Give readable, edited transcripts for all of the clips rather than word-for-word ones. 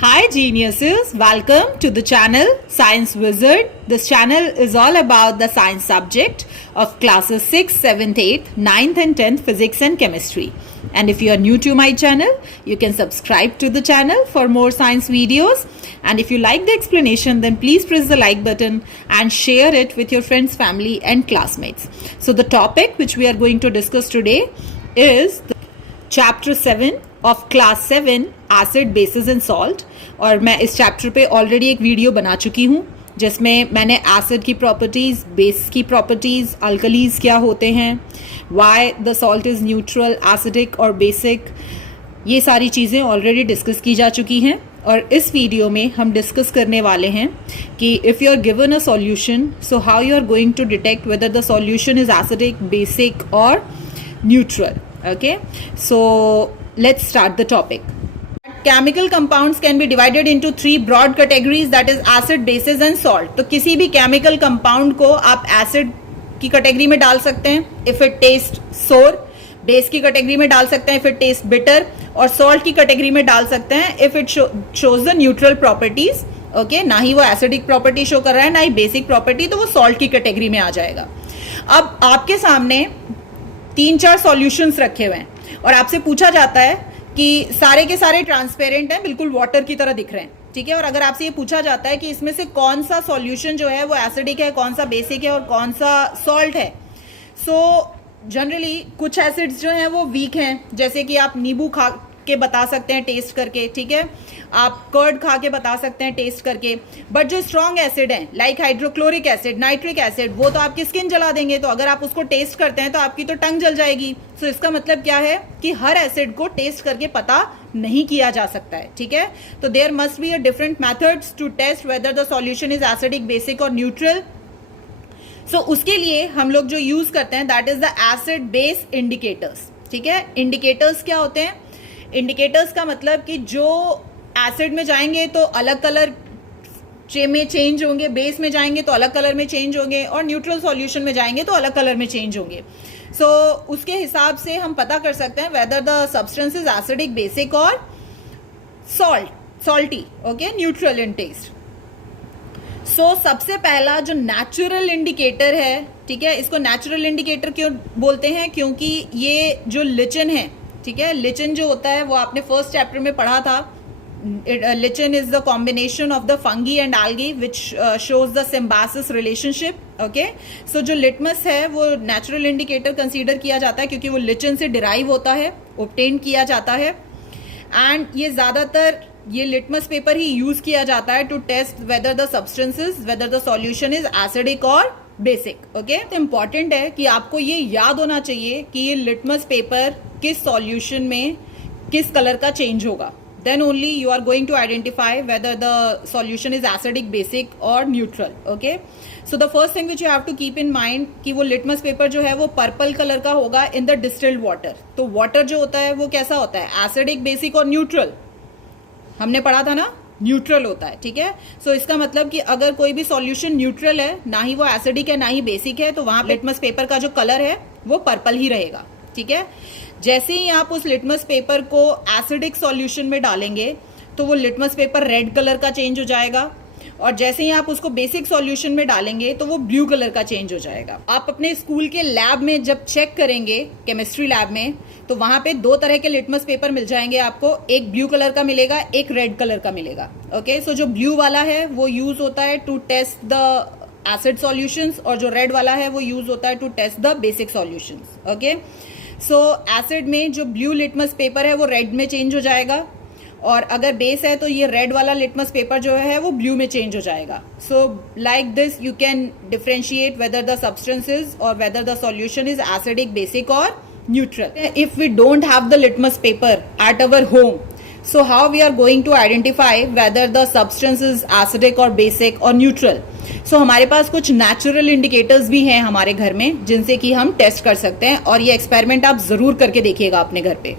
Hi geniuses, welcome to the channel Science Wizard. This channel is all about the science subject of classes 6th, 7th, 8th, 9th and 10th physics and chemistry. And if you are new to my channel, you can subscribe to the channel for more science videos. And if you like the explanation, then please press the like button and share it with your friends, family and classmates. So the topic which we are going to discuss today is chapter 7 of class 7 acid basis and salt. और मैं इस chapter पे already एक video बना चुकी हूँ जिसमें मैंने एसिड की प्रॉपर्टीज़, बेस की प्रॉपर्टीज़, अल्कलीज क्या होते हैं, why the salt is neutral, acidic और बेसिक, ये सारी चीज़ें ऑलरेडी डिस्कस की जा चुकी हैं। और इस वीडियो में हम डिस्कस करने वाले हैं कि if you are given a solution, so how you are going to detect whether the solution is acidic, basic और neutral. Okay, so let's start the topic. Chemical compounds can be divided into three broad categories, that is acid, bases and salt. तो किसी भी chemical compound को आप acid की category में डाल सकते हैं if it tastes sour, base की कैटेगरी में डाल सकते हैं if it tastes bitter, और salt की कैटेगरी में डाल सकते हैं if it shows the neutral properties. Okay, ना ही वो एसिडिक प्रॉपर्टी शो कर रहा है ना ही बेसिक प्रॉपर्टी, तो वो सॉल्ट की कैटेगरी में आ जाएगा। अब आपके सामने 3-4 सॉल्यूशंस रखे हुए हैं और आपसे पूछा जाता है कि सारे के सारे ट्रांसपेरेंट हैं, बिल्कुल वाटर की तरह दिख रहे हैं, ठीक है। और अगर आपसे ये पूछा जाता है कि इसमें से कौन सा सॉल्यूशन जो है वो एसिडिक है, कौन सा बेसिक है और कौन सा सॉल्ट है, सो जनरली कुछ एसिड्स जो हैं वो वीक हैं, जैसे कि आप नींबू खा के बता सकते हैं टेस्ट करके, ठीक है, आप कर्ड खा के बता सकते हैं टेस्ट करके। बट जो स्ट्रॉन्ग एसिड हैं like hydrochloric acid, nitric acid, वो तो आपकी स्किन जला देंगे। तो अगर आप उसको टेस्ट करते हैं तो आपकी तो टंग जल जाएगी। सो इसका मतलब क्या है कि हर एसिड को टेस्ट करके पता नहीं किया जा सकता है, ठीक है। तो there must be a different methods to test whether the solution is acidic, basic और न्यूट्रल। सो उसके लिए हम लोग जो यूज करते हैं that is the acid base indicators, ठीक है। इंडिकेटर्स क्या होते हैं? इंडिकेटर्स का मतलब कि जो एसिड में जाएंगे तो अलग कलर में चेंज होंगे, बेस में जाएंगे तो अलग कलर में चेंज होंगे, और न्यूट्रल सॉल्यूशन में जाएंगे तो अलग कलर में चेंज होंगे। सो उसके हिसाब से हम पता कर सकते हैं whether the substance is acidic, basic और salty, okay, neutral in test. So सबसे पहला जो नेचुरल इंडिकेटर है, ठीक है, इसको नेचुरल इंडिकेटर क्यों बोलते हैं? क्योंकि ये जो लिचन है, ठीक है, लिचन जो होता है वो आपने फर्स्ट चैप्टर में पढ़ा था। Lichen is the combination of the fungi and algae which shows the symbiosis relationship. Okay, so जो लिटमस है वो नेचुरल इंडिकेटर कंसीडर किया जाता है क्योंकि वो लिचन से डिराइव होता है, ऑब्टेन किया जाता है। एंड ये ज्यादातर ये लिटमस पेपर ही यूज किया जाता है to test whether the substances, whether the solution is acidic और बेसिक। ओके, तो इंपॉर्टेंट है कि आपको ये याद होना चाहिए कि ये लिटमस पेपर किस सॉल्यूशन में किस कलर का चेंज होगा। then only you are going to identify whether the solution is acidic, basic or neutral. Okay, so the first thing which you have to keep in mind कि वो litmus paper जो है वो purple colour का होगा in the distilled water। तो water जो होता है वो कैसा होता है? एसिडिक, बेसिक और न्यूट्रल। हमने पढ़ा था ना, न्यूट्रल होता है, ठीक है। सो इसका मतलब कि अगर कोई भी सॉल्यूशन न्यूट्रल है, ना ही वो एसिडिक है ना ही बेसिक है, तो वहां लिटमस पेपर का जो कलर है वो पर्पल ही रहेगा, ठीक है। जैसे ही आप उस लिटमस पेपर को एसिडिक सॉल्यूशन में डालेंगे तो वो लिटमस पेपर रेड कलर का चेंज हो जाएगा, और जैसे ही आप उसको बेसिक सॉल्यूशन में डालेंगे तो वो ब्लू कलर का चेंज हो जाएगा। आप अपने स्कूल के लैब में जब चेक करेंगे, केमिस्ट्री लैब में, तो वहां पे 2 तरह के लिटमस पेपर मिल जाएंगे आपको, एक ब्लू कलर का मिलेगा, एक रेड कलर का मिलेगा। ओके, सो जो ब्लू वाला है वो यूज होता है to test the acid solutions, और जो रेड वाला है वो यूज होता है to test the basic solutions. Okay, so acid में जो ब्लू लिटमस पेपर है वो रेड में चेंज हो जाएगा, और अगर बेस है तो ये रेड वाला लिटमस पेपर जो है वो ब्लू में चेंज हो जाएगा। So like this you can differentiate whether the substances और whether the solution is acidic, basic और neutral. If we don't have the litmus paper at our home, so how we are going to identify whether the substance is acidic or basic or neutral? So हमारे पास कुछ natural indicators भी हैं हमारे घर में जिनसे कि हम टेस्ट कर सकते हैं, और ये एक्सपेरिमेंट आप जरूर करके देखिएगा अपने घर पे।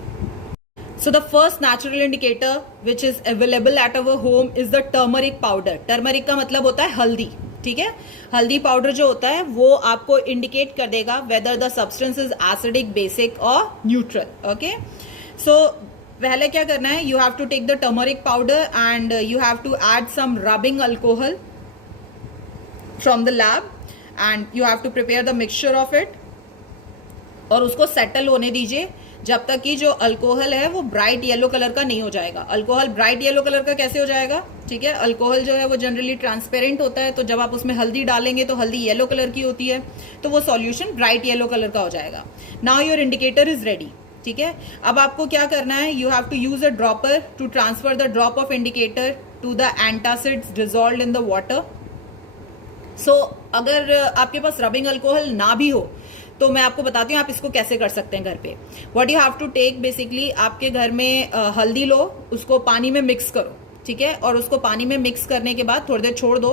So the first natural indicator which is available at our home is the turmeric powder। Turmeric का मतलब होता है हल्दी, ठीक है। हल्दी पाउडर जो होता है वो आपको इंडिकेट कर देगा whether the substance is acidic, basic और न्यूट्रल। ओके, सो पहले क्या करना है, you have to take the turmeric powder and you have to add some rubbing alcohol from the lab and you have to prepare the mixture of it, और उसको settle होने दीजिए जब तक कि जो अल्कोहल है वो ब्राइट येलो कलर का नहीं हो जाएगा। अल्कोहल ब्राइट येलो कलर का कैसे हो जाएगा, ठीक है, अल्कोहल जो है वो जनरली ट्रांसपेरेंट होता है, तो जब आप उसमें हल्दी डालेंगे तो हल्दी येलो कलर की होती है, तो वो सॉल्यूशन ब्राइट येलो कलर का हो जाएगा। Now your indicator is ready, ठीक है। अब आपको क्या करना है, you have to use a dropper to transfer the drop of indicator to the antacids dissolved in the water. So अगर आपके पास रबिंग अल्कोहल ना भी हो तो मैं आपको बताती हूँ आप इसको कैसे कर सकते हैं घर पे। What you have to take, basically आपके घर में हल्दी लो, उसको पानी में मिक्स करो, ठीक है, और उसको पानी में मिक्स करने के बाद थोड़ी देर छोड़ दो,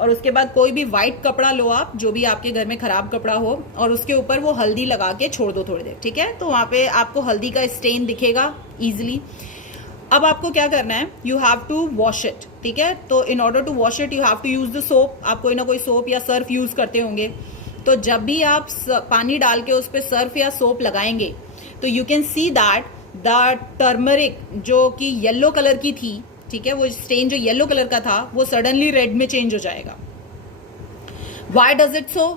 और उसके बाद कोई भी व्हाइट कपड़ा लो आप, जो भी आपके घर में खराब कपड़ा हो, और उसके ऊपर वो हल्दी लगा के छोड़ दो थोड़ी देर, ठीक है, तो वहाँ पे आपको हल्दी का स्टेन दिखेगा ईजिली। अब आपको क्या करना है, you have to wash it, ठीक है, तो in order to wash it you have to use the soap. आप कोई ना कोई सोप या सर्फ यूज करते होंगे, तो जब भी आप पानी डाल के उस पर सर्फ या सोप लगाएंगे तो you can see that the turmeric जो कि येलो कलर की थी, ठीक है, वो स्टेन जो येलो कलर का था वो सडनली रेड में चेंज हो जाएगा। Why does it so,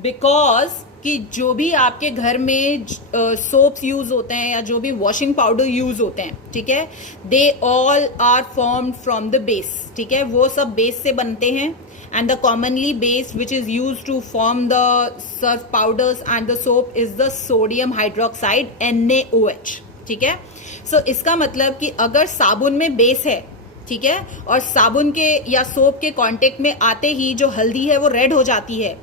because कि जो भी आपके घर में सोप्स यूज होते हैं या जो भी वॉशिंग पाउडर यूज होते हैं, ठीक है, they all are formed from the base, ठीक है, वो सब बेस से बनते हैं। And the commonly base which is used to form the surf powders and the soap is the sodium hydroxide NaOH, ठीक है। So इसका मतलब कि अगर साबुन में बेस है, ठीक है, और साबुन के या सोप के कांटेक्ट में आते ही जो हल्दी है वो रेड हो जाती है,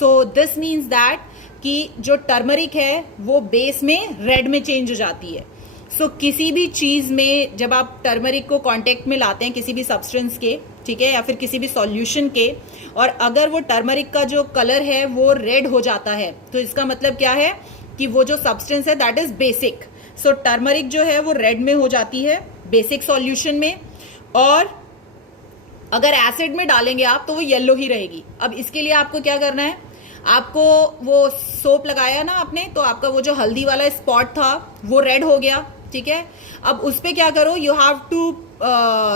so this means that कि जो टर्मरिक है वो बेस में रेड में चेंज हो जाती है। सो किसी भी चीज में जब आप टर्मरिक को कांटेक्ट में लाते हैं किसी भी सब्सटेंस के, ठीक है, या फिर किसी भी सॉल्यूशन के, और अगर वो टर्मरिक का जो कलर है वो रेड हो जाता है, तो इसका मतलब क्या है कि वो जो सब्सटेंस है that is basic. So turmeric जो है वो रेड में हो जाती है बेसिक सॉल्यूशन में, और अगर एसिड में डालेंगे आप तो वो येलो ही रहेगी। अब इसके लिए आपको क्या करना है, आपको वो सोप लगाया ना आपने, तो आपका वो जो हल्दी वाला स्पॉट था वो रेड हो गया, ठीक है। अब उस पे क्या करो, you have to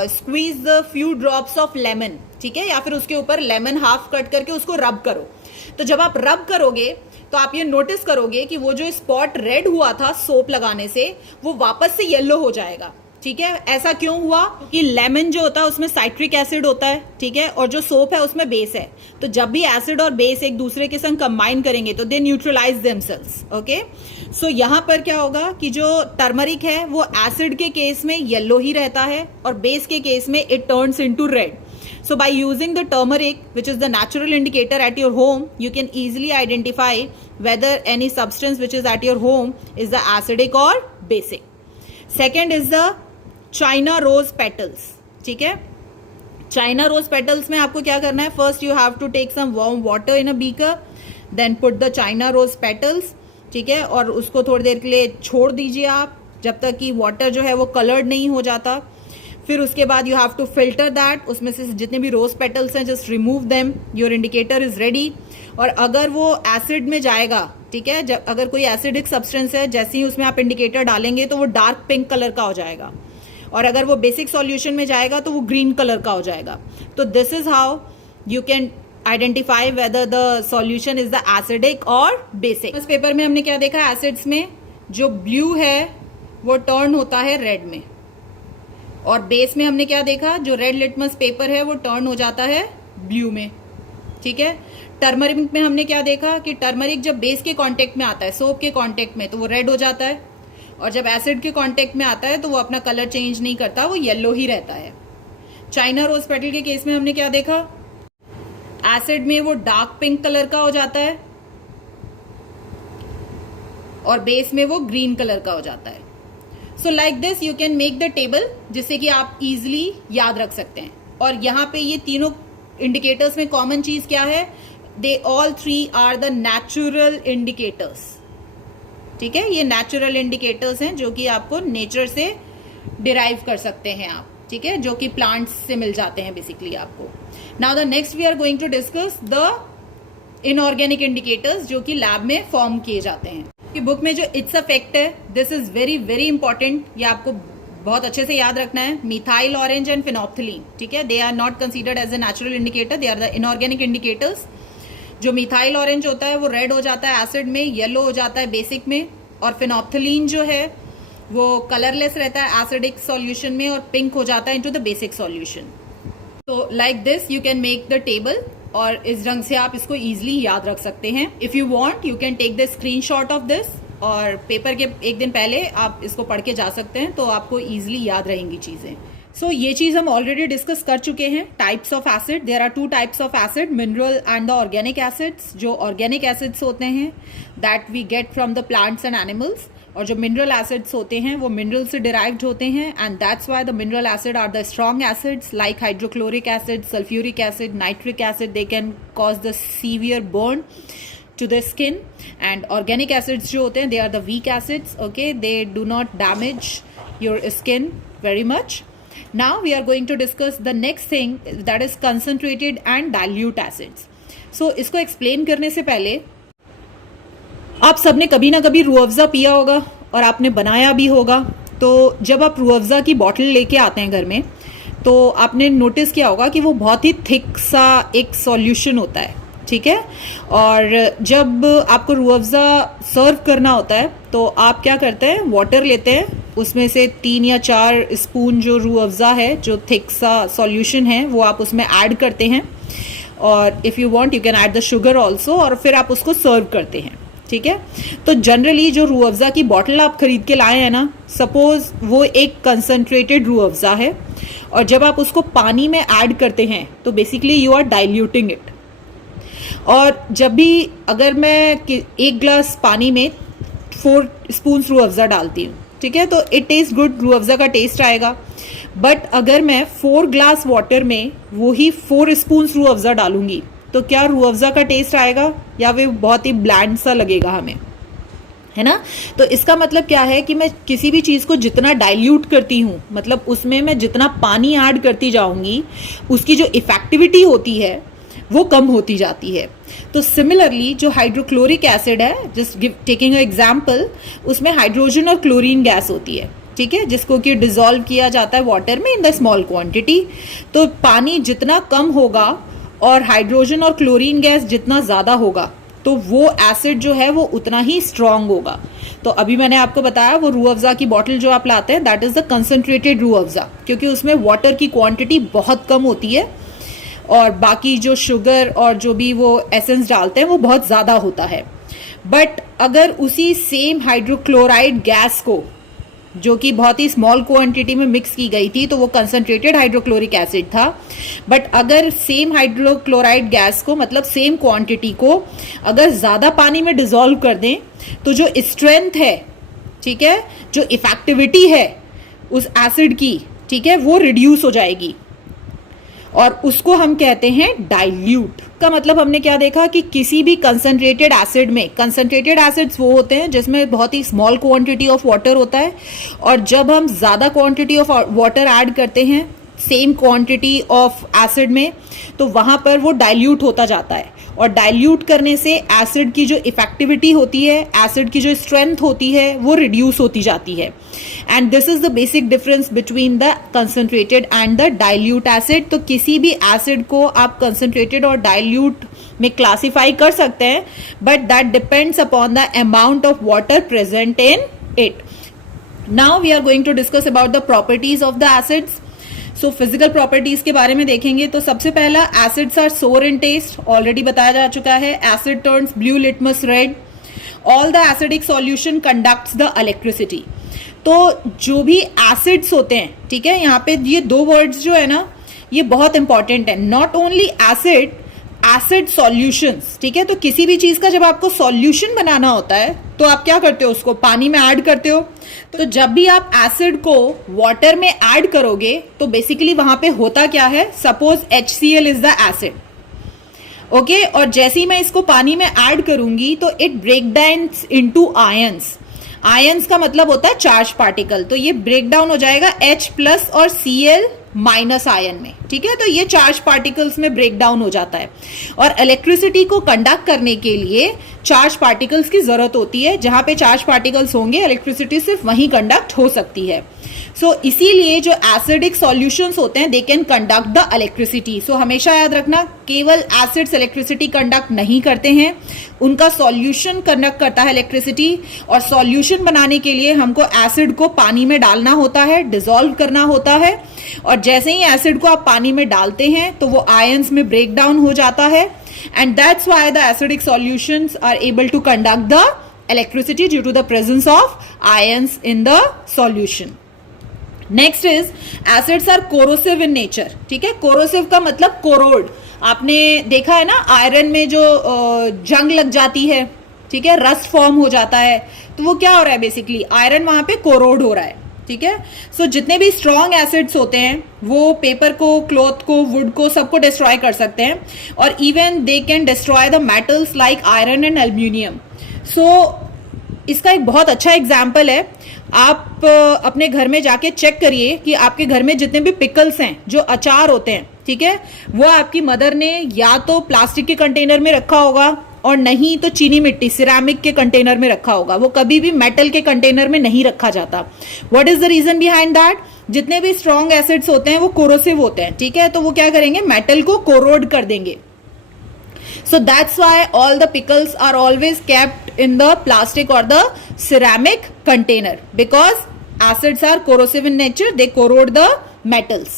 squeeze the few drops of lemon, ठीक है, या फिर उसके ऊपर लेमन हाफ कट करके उसको रब करो। तो जब आप रब करोगे तो आप ये नोटिस करोगे कि वो जो स्पॉट रेड हुआ था सोप लगाने से वो वापस से येलो हो जाएगा, ठीक है। ऐसा क्यों हुआ कि लेमन जो होता है उसमें साइट्रिक एसिड होता है, ठीक है, और जो सोप है उसमें बेस है, तो जब भी एसिड और बेस एक दूसरे के संग कंबाइन करेंगे तो दे न्यूट्रलाइज देमसेल्व्स, ओके। सो यहाँ पर क्या होगा कि जो टर्मरिक है वो एसिड के केस में येलो ही रहता है और बेस के केस में it turns into red. So by using the turmeric, which is the natural indicator at your home, you can easily identify whether any substance which is at your home is the acidic or basic. Second is the China rose petals, ठीक है। China rose petals में आपको क्या करना है, first you have to take some warm water in a beaker, then put the China rose petals, ठीक है, और उसको थोड़ी देर के लिए छोड़ दीजिए आप जब तक कि वाटर जो है वो कलर्ड नहीं हो जाता। फिर उसके बाद you have to filter that, उसमें से जितने भी रोज पेटल्स हैं just remove them, your indicator is ready. और अगर वो एसिड में जाएगा, ठीक है, जब अगर कोई एसिडिक सब्सटेंस है जैसे ही उसमें आप इंडिकेटर डालेंगे तो वो डार्क पिंक कलर का हो जाएगा, और अगर वो बेसिक सॉल्यूशन में जाएगा तो वो ग्रीन कलर का हो जाएगा। तो this is how you can identify whether the solution is the acidic और बेसिक। इस पेपर में हमने क्या देखा, एसिड्स में जो ब्लू है वो टर्न होता है रेड में, और बेस में हमने क्या देखा, जो रेड लिटमस पेपर है वो टर्न हो जाता है ब्लू में, ठीक है। टर्मरिक में हमने क्या देखा कि टर्मरिक जब बेस के कांटेक्ट में आता है, सोप के कांटेक्ट में, तो वो रेड हो जाता है, और जब एसिड के कांटेक्ट में आता है तो वो अपना कलर चेंज नहीं करता, वो येलो ही रहता है। चाइना रोज पेटल के केस में हमने क्या देखा, एसिड में वो डार्क पिंक कलर का हो जाता है और बेस में वो ग्रीन कलर का हो जाता है। सो like this you can make the table, जिससे कि आप इजिली याद रख सकते हैं। और यहाँ पे ये तीनों इंडिकेटर्स में कॉमन चीज क्या है, they all three are the natural indicators, ठीक है। ये नेचुरल इंडिकेटर्स हैं जो कि आपको नेचर से डिराइव कर सकते हैं आप, ठीक है, जो कि प्लांट्स से मिल जाते हैं बेसिकली आपको। Now the next we are going to discuss the inorganic indicators जो कि लैब में फॉर्म किए जाते हैं। कि बुक में जो इट्स अ फैक्ट है, this is very very important, ये आपको बहुत अच्छे से याद रखना है, मिथाइल ऑरेंज एंड फिनोप्थिलीन, ठीक है, they are not considered as a natural indicator, they are the inorganic indicators. जो मिथाइल ऑरेंज होता है वो रेड हो जाता है एसिड में, येलो हो जाता है बेसिक में, और फिनोप्थिलीन जो है वो कलरलेस रहता है एसिडिक सॉल्यूशन में और पिंक हो जाता है इनटू द बेसिक सॉल्यूशन। तो like this you can make the table, और इस ढंग से आप इसको इजीली याद रख सकते हैं। If you want you can take the screenshot of this, और पेपर के एक दिन पहले आप इसको पढ़ के जा सकते हैं, तो आपको इजीली याद रहेंगी चीजें। सो ये चीज हम ऑलरेडी डिस्कस कर चुके हैं। Types of acid, there are 2 types of acid, mineral and the organic acids. जो ऑर्गेनिक एसिड्स होते हैं that we get from the plants and animals, और जो मिनरल एसिड्स होते हैं वो मिनरल से डिराइव्ड होते हैं, and that's why the mineral acid are the strong acids like hydrochloric acid, sulphuric acid, nitric acid. They can cause the severe burn to the skin. And organic acids जो होते हैं they are the weak acids, okay, they do not damage your skin very much. Now we are going to discuss the next thing, that is concentrated and dilute acids. So इसको explain करने से पहले आप सबने कभी ना कभी रूह अफ़ज़ा पिया होगा और आपने बनाया भी होगा। तो जब आप रूह अफ़ज़ा की बॉटल लेके आते हैं घर में, तो आपने नोटिस किया होगा कि वो बहुत ही थिक सा एक सॉल्यूशन होता है, ठीक है। और जब आपको रूह अफ़ज़ा सर्व करना होता है तो आप क्या करते हैं, वाटर लेते हैं, उसमें से 3 या 4 स्पून जो रूह अफ़ज़ा है, जो थिक सा सॉल्यूशन है, वो आप उसमें ऐड करते हैं, और if you want you can add the sugar also, और फिर आप उसको सर्व करते हैं, ठीक है। तो जनरली जो रूह अफ़ज़ा की बॉटल आप खरीद के लाए हैं ना, सपोज वो एक कंसनट्रेटेड रूह अफ़ज़ा है, और जब आप उसको पानी में ऐड करते हैं तो basically you are diluting it. और जब भी अगर मैं 1 ग्लास पानी में 4 स्पून रूह अफ़ज़ा डालती हूँ, ठीक है, तो it taste good, Rooh Afza का टेस्ट आएगा। बट अगर मैं 4 ग्लास वाटर में वही 4 स्पून रूह अफ़ज़ा डालूंगी तो क्या रूह अफ़ज़ा का टेस्ट आएगा, या वो बहुत ही ब्लैंड सा लगेगा हमें, है ना। तो इसका मतलब क्या है कि मैं किसी भी चीज़ को जितना डाइल्यूट करती हूँ, मतलब उसमें मैं जितना पानी ऐड करती जाऊंगी, उसकी जो इफेक्टिविटी होती है वो कम होती जाती है। तो सिमिलरली जो हाइड्रोक्लोरिक एसिड है, जस्ट टेकिंग अ एग्जांपल, उसमें हाइड्रोजन और क्लोरीन गैस होती है, ठीक है, जिसको कि डिसॉल्व किया जाता है वाटर में इन द स्मॉल क्वांटिटी। तो पानी जितना कम होगा और हाइड्रोजन और क्लोरीन गैस जितना ज़्यादा होगा, तो वो एसिड जो है वो उतना ही स्ट्रॉन्ग होगा। तो अभी मैंने आपको बताया वो रूह अफ़ज़ा की बॉटल जो आप लाते हैं, that is the concentrated Rooh Afza, क्योंकि उसमें वाटर की क्वांटिटी बहुत कम होती है, और बाकी जो शुगर और जो भी वो एसेंस डालते हैं वो बहुत ज़्यादा होता है। बट अगर उसी सेम हाइड्रोक्लोराइड गैस को, जो कि बहुत ही स्मॉल क्वांटिटी में मिक्स की गई थी, तो वो कंसनट्रेटेड हाइड्रोक्लोरिक एसिड था, बट अगर सेम हाइड्रोक्लोराइड गैस को, मतलब सेम क्वांटिटी को अगर ज़्यादा पानी में डिसॉल्व कर दें, तो जो स्ट्रेंथ है, ठीक है, जो इफेक्टिविटी है उस एसिड की, ठीक है, वो रिड्यूस हो जाएगी, और उसको हम कहते हैं डाइल्यूट। का मतलब हमने क्या देखा कि किसी भी कंसंट्रेटेड एसिड में, कंसंट्रेटेड एसिड्स वो होते हैं जिसमें बहुत ही स्मॉल क्वांटिटी ऑफ वाटर होता है, और जब हम ज़्यादा क्वांटिटी ऑफ वाटर ऐड करते हैं सेम क्वांटिटी ऑफ एसिड में, तो वहाँ पर वो डाइल्यूट होता जाता है, और डाइल्यूट करने से एसिड की जो इफेक्टिविटी होती है, एसिड की जो स्ट्रेंथ होती है, वो रिड्यूस होती जाती है। And this is the basic difference between the concentrated and the dilute acid. तो किसी भी एसिड को आप कंसंट्रेटेड और डाइल्यूट में क्लासिफाई कर सकते हैं, but that depends upon the amount of water present in it. Now we are going to discuss about the properties of the acids. So physical properties के बारे में देखेंगे। तो सबसे पहला, एसिड्स आर सोर इन टेस्ट, ऑलरेडी बताया जा चुका है। Asset turns blue litmus red. All the acidic solution conducts the electricity. तो जो भी एसिड्स होते हैं, ठीक है, यहाँ पे ये 2 वर्ड्स जो है ना, ये बहुत इंपॉर्टेंट है। Not only acid, acid solutions, ठीक है। तो किसी भी चीज का जब आपको सॉल्यूशन बनाना होता है तो आप क्या करते हो, उसको पानी में ऐड करते हो। तो जब भी आप एसिड को वाटर में ऐड करोगे तो बेसिकली वहां पे होता क्या है, suppose HCl is the acid, okay, और जैसे ही मैं इसको पानी में ऐड करूंगी तो it break down into ions. Ions का मतलब होता है चार्ज पार्टिकल। तो ये ब्रेक डाउन हो जाएगा H+ और Cl माइनस आयन में, ठीक है। तो ये चार्ज पार्टिकल्स में ब्रेक डाउन हो जाता है और इलेक्ट्रिसिटी को कंडक्ट करने के लिए चार्ज पार्टिकल्स की जरूरत होती है। जहां पे चार्ज पार्टिकल्स होंगे इलेक्ट्रिसिटी सिर्फ वहीं कंडक्ट हो सकती है। सो इसीलिए जो एसिडिक सॉल्यूशंस होते हैं they can conduct the electricity. So हमेशा याद रखना, केवल एसिड्स इलेक्ट्रिसिटी कंडक्ट नहीं करते हैं, उनका सॉल्यूशन कंडक्ट करता है इलेक्ट्रिसिटी। और सॉल्यूशन बनाने के लिए हमको एसिड को पानी में डालना होता है, डिसॉल्व करना होता है। और जैसे ही एसिड को आप पानी में डालते हैं तो वो आयंस में ब्रेक डाउन हो जाता है, and that's why the acidic solutions are able to conduct the electricity due to the presence of ions in the solution. Next is acids are corrosive in nature, ठीक है। Corrosive का मतलब corrode, आपने देखा है ना आयरन में जो जंग लग जाती है, ठीक है, रस्ट फॉर्म हो जाता है, तो वो क्या हो रहा है, बेसिकली आयरन वहां पे कोरोड हो रहा है, ठीक है। सो जितने भी स्ट्रॉन्ग एसिड्स होते हैं वो पेपर को, क्लॉथ को, वुड को, सबको डिस्ट्रॉय कर सकते हैं। और even they can destroy the metals like iron and aluminium. So इसका एक बहुत अच्छा एग्जाम्पल है, आप अपने घर में जाके चेक करिए कि आपके घर में जितने भी पिकल्स हैं, जो अचार होते हैं, ठीक है, वो आपकी मदर ने या तो प्लास्टिक के कंटेनर में रखा होगा और नहीं तो चीनी मिट्टी सिरेमिक के कंटेनर में रखा होगा। वो कभी भी मेटल के कंटेनर में नहीं रखा जाता। What is the reason behind that? जितने भी स्ट्रॉन्ग एसिड्स होते हैं वो कोरोसिव होते हैं, ठीक है, तो वो क्या करेंगे, मेटल को कोरोड कर देंगे। So that's why all the pickles are always kept in the plastic or the ceramic container, because acids are corrosive in nature, they corrode the metals.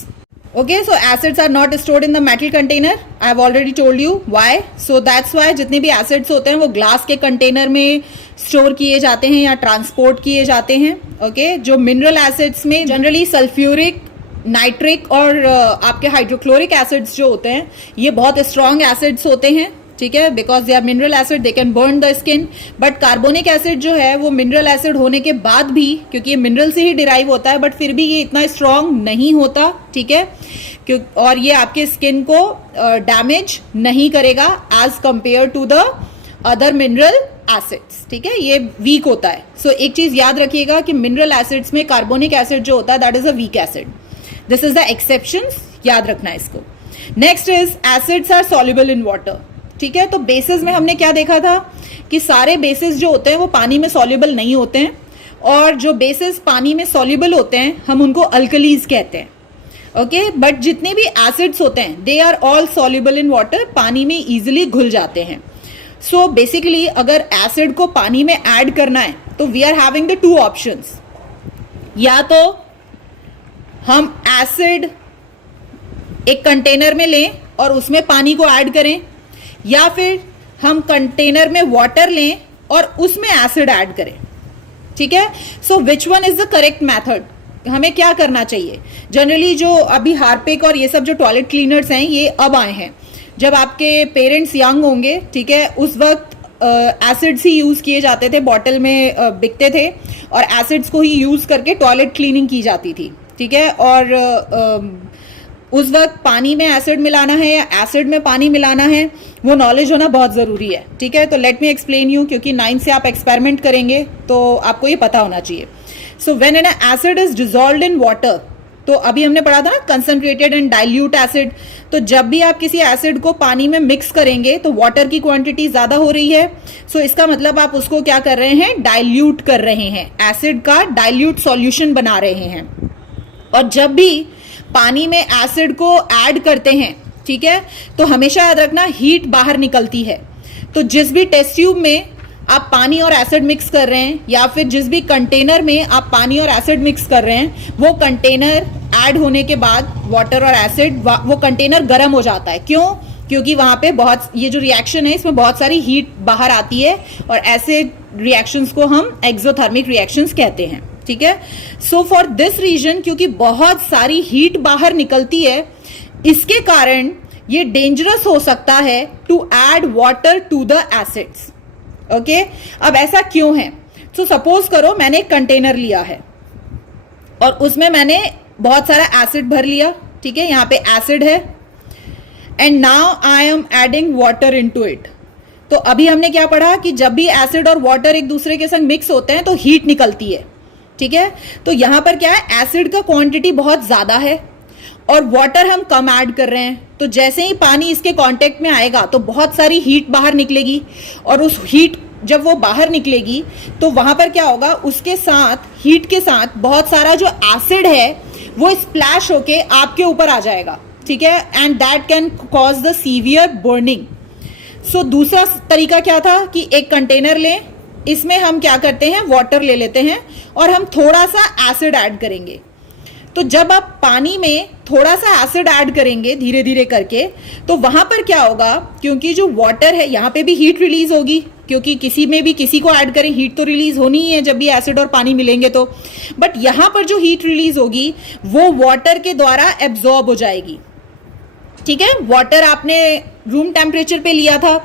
Okay, so acids are not stored in the metal container. I have already told you why. So that's why जितने भी acids होते हैं वो glass के container में store किए जाते हैं या ट्रांसपोर्ट किए जाते हैं। ओके, जो मिनरल एसिड्स में जनरली सल्फ्यूरिक, नाइट्रिक और आपके हाइड्रोक्लोरिक एसिड्स जो होते हैं ये बहुत स्ट्रॉन्ग एसिड्स होते हैं, ठीक है, because they are mineral acid, they can burn the skin. But carbonic acid जो है वो मिनरल एसिड होने के बाद भी, क्योंकि ये मिनरल से ही डिराइव होता है, बट फिर भी ये इतना स्ट्रॉन्ग नहीं होता, ठीक है, और ये आपके स्किन को डैमेज नहीं करेगा as compare to the other mineral acids, ठीक है, ये वीक होता है। सो एक चीज याद रखिएगा कि मिनरल एसिड्स में कार्बोनिक एसिड जो होता है that is a weak acid. This is the exceptions, याद रखना है इसको। Next is acids are soluble in water, ठीक है। तो बेसिस में हमने क्या देखा था कि सारे बेसिस जो होते हैं वो पानी में सॉल्युबल नहीं होते हैं, और जो बेसिस पानी में सॉल्युबल होते हैं हम उनको अल्कलीज कहते हैं। ओके, बट जितने भी एसिड्स होते हैं they are all soluble in water, पानी में इजिली घुल जाते हैं। सो बेसिकली अगर एसिड को पानी में ऐड करना है तो we are having the two options, या तो हम एसिड एक कंटेनर में लें और उसमें पानी को ऐड करें, या फिर हम कंटेनर में वाटर लें और उसमें एसिड ऐड करें, ठीक है। So which one is the correct method? हमें क्या करना चाहिए? जनरली जो अभी हार्पिक और ये सब जो टॉयलेट क्लीनर्स हैं ये अब आए हैं। जब आपके पेरेंट्स यंग होंगे, ठीक है, उस वक्त एसिड्स ही यूज किए जाते थे, बॉटल में बिकते थे और एसिड्स को ही यूज करके टॉयलेट क्लीनिंग की जाती थी, ठीक है। और उस वक्त पानी में एसिड मिलाना है या एसिड में पानी मिलाना है वो नॉलेज होना बहुत ज़रूरी है, ठीक है। तो लेट मी एक्सप्लेन यू, क्योंकि 9 से आप एक्सपेरिमेंट करेंगे तो आपको ये पता होना चाहिए। So when an acid is dissolved in water, तो अभी हमने पढ़ा था ना कंसंट्रेटेड एंड डाइल्यूट एसिड, तो जब भी आप किसी एसिड को पानी में मिक्स करेंगे तो वाटर की क्वांटिटी ज़्यादा हो रही है। सो इसका मतलब आप उसको क्या कर रहे हैं, डाइल्यूट कर रहे हैं, एसिड का डाइल्यूट सॉल्यूशन बना रहे हैं। और जब भी पानी में एसिड को ऐड करते हैं, ठीक है, तो हमेशा याद रखना हीट बाहर निकलती है। तो जिस भी टेस्ट ट्यूब में आप पानी और एसिड मिक्स कर रहे हैं या फिर जिस भी कंटेनर में आप पानी और एसिड मिक्स कर रहे हैं, वो कंटेनर ऐड होने के बाद वाटर और एसिड, वो कंटेनर गर्म हो जाता है। क्यों? क्योंकि वहां पे बहुत, ये जो रिएक्शन है इसमें बहुत सारी हीट बाहर आती है और ऐसे रिएक्शंस को हम एक्सोथर्मिक रिएक्शंस कहते हैं, ठीक है। सो फॉर दिस रीजन, क्योंकि बहुत सारी हीट बाहर निकलती है, इसके कारण ये डेंजरस हो सकता है to add water to the acids. Okay, अब ऐसा क्यों है? सो सपोज करो मैंने एक कंटेनर लिया है और उसमें मैंने बहुत सारा एसिड भर लिया, ठीक है, यहाँ पे एसिड है, and now I am adding water into it. तो अभी हमने क्या पढ़ा कि जब भी एसिड और वाटर एक दूसरे के संग मिक्स होते हैं तो हीट निकलती है, ठीक है। तो यहां पर क्या है, एसिड का क्वांटिटी बहुत ज्यादा है और वाटर हम कम ऐड कर रहे हैं, तो जैसे ही पानी इसके कांटेक्ट में आएगा तो बहुत सारी हीट बाहर निकलेगी, और उस हीट जब वो बाहर निकलेगी तो वहां पर क्या होगा, उसके साथ हीट के साथ बहुत सारा जो एसिड है वो स्प्लैश होके आपके ऊपर आ जाएगा, ठीक है, and that can cause the severe burning. So दूसरा तरीका क्या था कि एक कंटेनर लें, इसमें हम क्या करते हैं, वाटर ले लेते हैं और हम थोड़ा सा एसिड ऐड करेंगे। तो जब आप पानी में थोड़ा सा एसिड ऐड करेंगे धीरे धीरे करके, तो वहां पर क्या होगा, क्योंकि जो वाटर है यहां पे भी हीट रिलीज होगी, क्योंकि किसी में भी किसी को ऐड करें हीट तो रिलीज होनी ही है जब भी एसिड और पानी मिलेंगे तो, बट यहां पर जो हीट रिलीज होगी वो वाटर के द्वारा एब्जॉर्ब हो जाएगी, ठीक है। वाटर आपने रूम टेम्परेचर पे लिया था,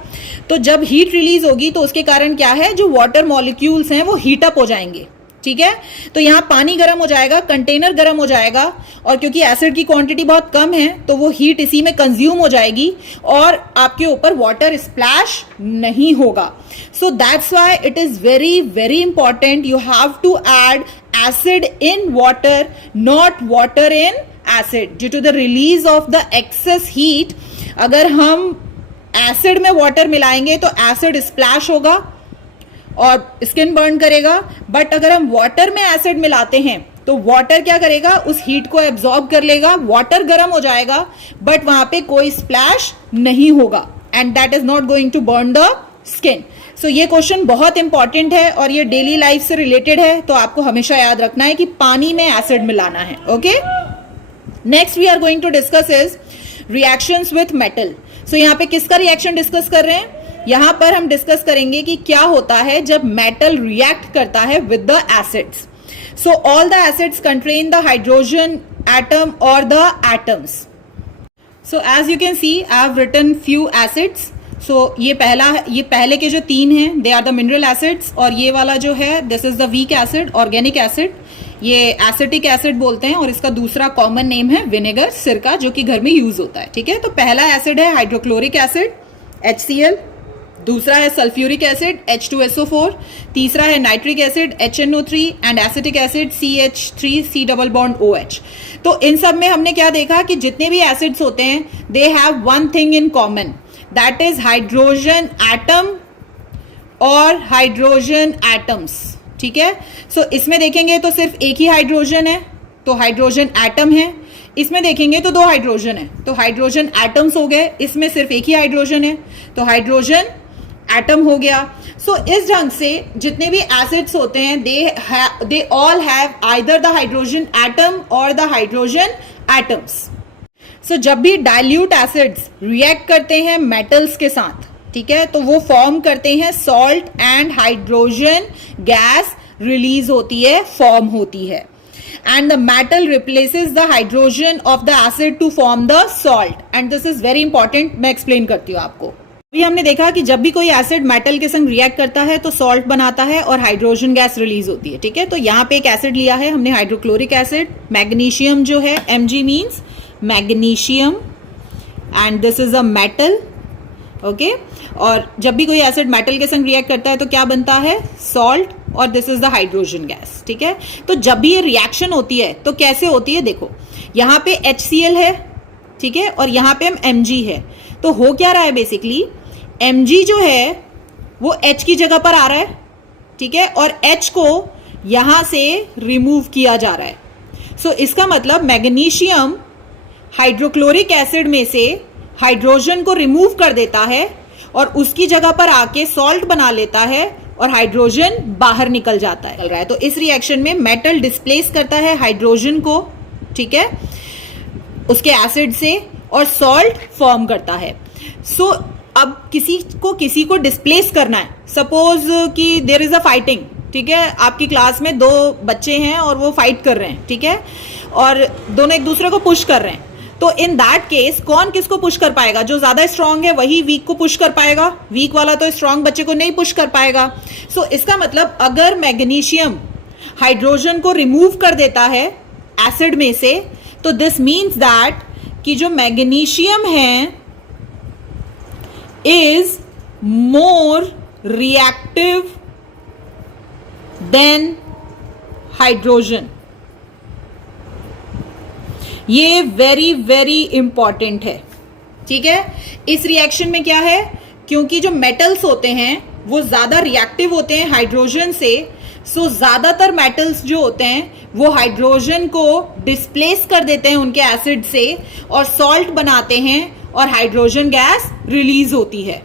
तो जब हीट रिलीज होगी तो उसके कारण क्या है, जो वाटर मॉलिक्यूल्स हैं वो हीट अप हो जाएंगे, ठीक है। तो यहां पानी गर्म हो जाएगा, कंटेनर गर्म हो जाएगा, और क्योंकि एसिड की क्वांटिटी बहुत कम है तो वो हीट इसी में कंज्यूम हो जाएगी और आपके ऊपर वाटर स्प्लैश नहीं होगा। So that's why it is very very important, you have to add acid in water, not water in acid, due to the release of the excess heat। अगर हम एसिड में वाटर मिलाएंगे तो acid splash होगा और skin burn करेगा, but अगर हम वाटर में एसिड मिलाते हैं तो वाटर क्या करेगा, उस हीट को एब्जॉर्ब कर लेगा, वाटर गर्म हो जाएगा बट वहां पे कोई स्प्लैश नहीं होगा, and that is not going to burn the skin. So ये क्वेश्चन बहुत इंपॉर्टेंट है और ये डेली लाइफ से रिलेटेड है, तो आपको हमेशा याद रखना है कि पानी में एसिड मिलाना है, okay. Next we are going to discuss is reactions with metal. So यहाँ पे किसका रिएक्शन डिस्कस कर रहे हैं, यहां पर हम डिस्कस करेंगे कि क्या होता है जब मेटल रिएक्ट करता है with the acids. So all the acids contain the hydrogen atom और the atoms. So as you can see I have written few acids. So ये पहले के जो तीन हैं they are the mineral acids, और ये वाला जो है this is the weak acid, organic acid, ये एसिटिक एसिड बोलते हैं, और इसका दूसरा कॉमन नेम है विनेगर, सिरका, जो कि घर में यूज होता है, ठीक है। तो पहला एसिड है हाइड्रोक्लोरिक एसिड HCl, दूसरा है सल्फ्यूरिक एसिड H2SO4, तीसरा है nitric acid HNO3 and acetic acid CH3C double bond OH। तो इन सब में हमने क्या देखा कि जितने भी एसिड्स होते हैं they have one thing in common, that is hydrogen atom और हाइड्रोजन एटम्स, ठीक है। सो इसमें देखेंगे तो सिर्फ एक ही हाइड्रोजन है तो हाइड्रोजन एटम है, इसमें देखेंगे तो दो हाइड्रोजन है तो हाइड्रोजन एटम्स हो गए, इसमें सिर्फ एक ही हाइड्रोजन है तो हाइड्रोजन एटम हो गया। सो इस ढंग से जितने भी एसिड्स होते हैं they all have either the hydrogen atom और द हाइड्रोजन एटम्स। सो जब भी डाइल्यूट एसिड्स रिएक्ट करते हैं मेटल्स के साथ, ठीक है, तो वो फॉर्म करते हैं salt and hydrogen gas release होती है, फॉर्म होती है, and the metal replaces the hydrogen of the acid to form the salt, and this is very important। मैं एक्सप्लेन करती हूँ आपको। अभी हमने देखा कि जब भी कोई एसिड मेटल के संग रिएक्ट करता है तो सॉल्ट बनाता है और हाइड्रोजन गैस रिलीज होती है, ठीक है। तो यहाँ पे एक एसिड लिया है हमने, हाइड्रोक्लोरिक एसिड, मैग्नीशियम जो है Mg means magnesium, and this is a metal, okay. और जब भी कोई एसिड मेटल के संग रिएक्ट करता है तो क्या बनता है, सॉल्ट, और this is the hydrogen gas, ठीक है। तो जब भी ये रिएक्शन होती है तो कैसे होती है, देखो यहाँ पे HCl है, ठीक है, और यहाँ पे Mg है, तो हो क्या रहा है बेसिकली, Mg जो है वो H की जगह पर आ रहा है, ठीक है, और H को यहां से रिमूव किया जा रहा है। सो इसका मतलब मैग्नीशियम हाइड्रोक्लोरिक एसिड में से हाइड्रोजन को रिमूव कर देता है और उसकी जगह पर आके सॉल्ट बना लेता है और हाइड्रोजन बाहर निकल जाता है। तो इस रिएक्शन में मेटल डिस्प्लेस करता है हाइड्रोजन को, ठीक है, उसके एसिड से, और सॉल्ट फॉर्म करता है। सो अब किसी को डिस्प्लेस करना है, सपोज कि देयर इज अ फाइटिंग, ठीक है, आपकी क्लास में दो बच्चे हैं और वो फाइट कर रहे हैं, ठीक है, और दोनों एक दूसरे को पुश कर रहे हैं, तो इन दैट केस कौन किसको पुश कर पाएगा, जो ज्यादा स्ट्रांग है वही वीक को पुश कर पाएगा, वीक वाला तो स्ट्रांग बच्चे को नहीं पुश कर पाएगा। सो इसका मतलब अगर मैग्नीशियम हाइड्रोजन को रिमूव कर देता है एसिड में से, तो दिस मीन्स दैट कि जो मैग्नीशियम है is more reactive than hydrogen. ये वेरी वेरी इंपॉर्टेंट है, ठीक है। इस रिएक्शन में क्या है, क्योंकि जो मेटल्स होते हैं वो ज्यादा रिएक्टिव होते हैं हाइड्रोजन से, सो ज्यादातर मेटल्स जो होते हैं वो हाइड्रोजन को डिस्प्लेस कर देते हैं उनके एसिड से और सॉल्ट बनाते हैं और हाइड्रोजन गैस रिलीज होती है।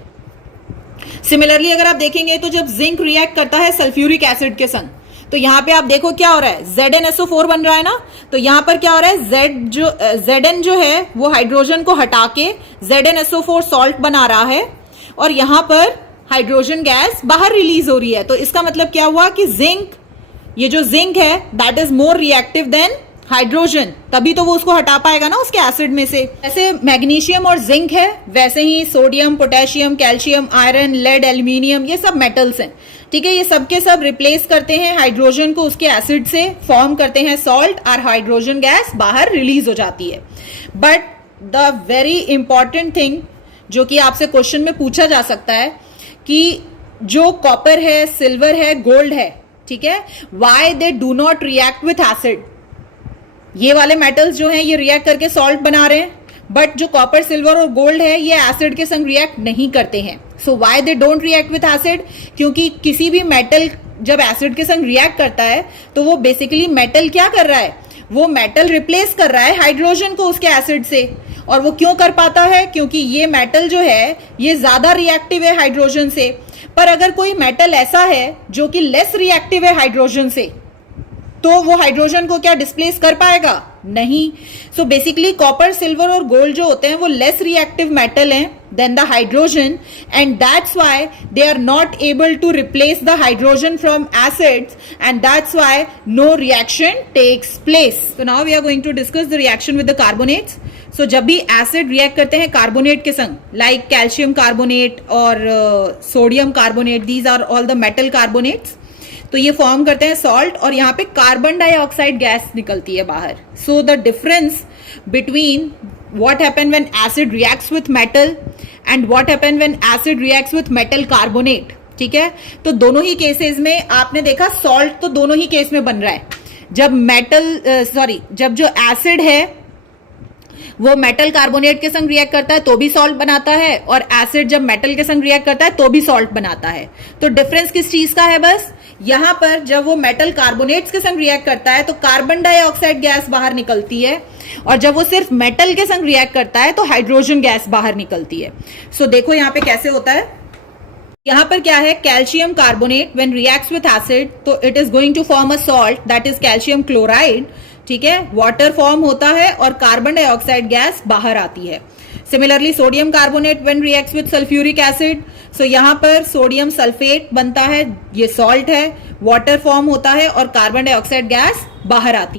सिमिलरली अगर आप देखेंगे तो जब जिंक रिएक्ट करता है सल्फ्यूरिक एसिड के संग, तो यहां पे आप देखो क्या हो रहा है, ZnSO4 बन रहा है ना, तो यहां पर क्या हो रहा है, Zn जो है वो हाइड्रोजन को हटा के ZnSO4 सॉल्ट बना रहा है और यहां पर हाइड्रोजन गैस बाहर रिलीज हो रही है। तो इसका मतलब क्या हुआ कि जिंक, ये जो जिंक है that is more reactive than hydrogen, तभी तो वो उसको हटा पाएगा ना उसके एसिड में से। जैसे मैग्नीशियम और जिंक है, वैसे ही sodium, potassium, calcium, iron, lead, aluminium, ये सब मेटल्स हैं, ठीक है। ये सब के सब रिप्लेस करते हैं हाइड्रोजन को उसके एसिड से, फॉर्म करते हैं सॉल्ट और हाइड्रोजन गैस बाहर रिलीज हो जाती है। But the very important thing जो कि आपसे क्वेश्चन में पूछा जा सकता है कि जो कॉपर है, सिल्वर है, गोल्ड है, ठीक है, why they do not react with acid. ये वाले मेटल्स जो हैं ये रिएक्ट करके सॉल्ट बना रहे हैं, बट जो कॉपर, सिल्वर और गोल्ड है ये एसिड के संग रिएक्ट नहीं करते हैं। So why they don't react with acid, क्योंकि किसी भी मेटल जब एसिड के संग रिएक्ट करता है तो वो बेसिकली मेटल क्या कर रहा है, वो मेटल रिप्लेस कर रहा है हाइड्रोजन को उसके एसिड से। और वो क्यों कर पाता है, क्योंकि ये मेटल जो है ये ज्यादा रिएक्टिव है हाइड्रोजन से। पर अगर कोई मेटल ऐसा है जो कि लेस रिएक्टिव है हाइड्रोजन से, तो वो हाइड्रोजन को क्या डिस्प्लेस कर पाएगा, नहीं। सो बेसिकली कॉपर, सिल्वर और गोल्ड जो होते हैं वो लेस रिएक्टिव मेटल हैं than the hydrogen, and that's why they are not able to replace the hydrogen from acids, and that's why no reaction takes place. So now we are going to discuss the reaction with the carbonates. So जब भी acid react करते हैं carbonate के संग, like calcium carbonate और sodium carbonate, these are all the metal carbonates, तो ये form करते हैं सॉल्ट और यहाँ पे कार्बन डाइऑक्साइड गैस निकलती है बाहर। So the difference between what happen when acid reacts with metal and what happen when acid reacts with metal carbonate, ठीक है। तो दोनों ही केसेस में आपने देखा सॉल्ट तो दोनों ही केस में बन रहा है। जब जब जो एसिड है वो मेटल कार्बोनेट के संग रिएक्ट करता है तो भी सॉल्ट बनाता है, और एसिड जब मेटल के संग रिएक्ट करता है तो भी सॉल्ट बनाता है। तो डिफरेंस किस चीज का है, बस यहां पर जब वो मेटल कार्बोनेट्स के संग रिएक्ट करता है तो कार्बन डाइऑक्साइड गैस बाहर निकलती है, और जब वो सिर्फ मेटल के संग रिएक्ट करता है तो हाइड्रोजन गैस बाहर निकलती है। सो देखो यहां पे कैसे होता है, यहां पर क्या है, calcium carbonate when reacts with acid तो it is going to form a salt that is calcium chloride, ठीक है, वाटर फॉर्म होता है और कार्बन डाइऑक्साइड गैस बाहर आती है। Similarly sodium carbonate when reacts with sulphuric acid, so यहां पर सोडियम सल्फेट बनता है, ये सॉल्ट है, वाटर फॉर्म होता है और कार्बन डाइऑक्साइड गैस बाहर आती है।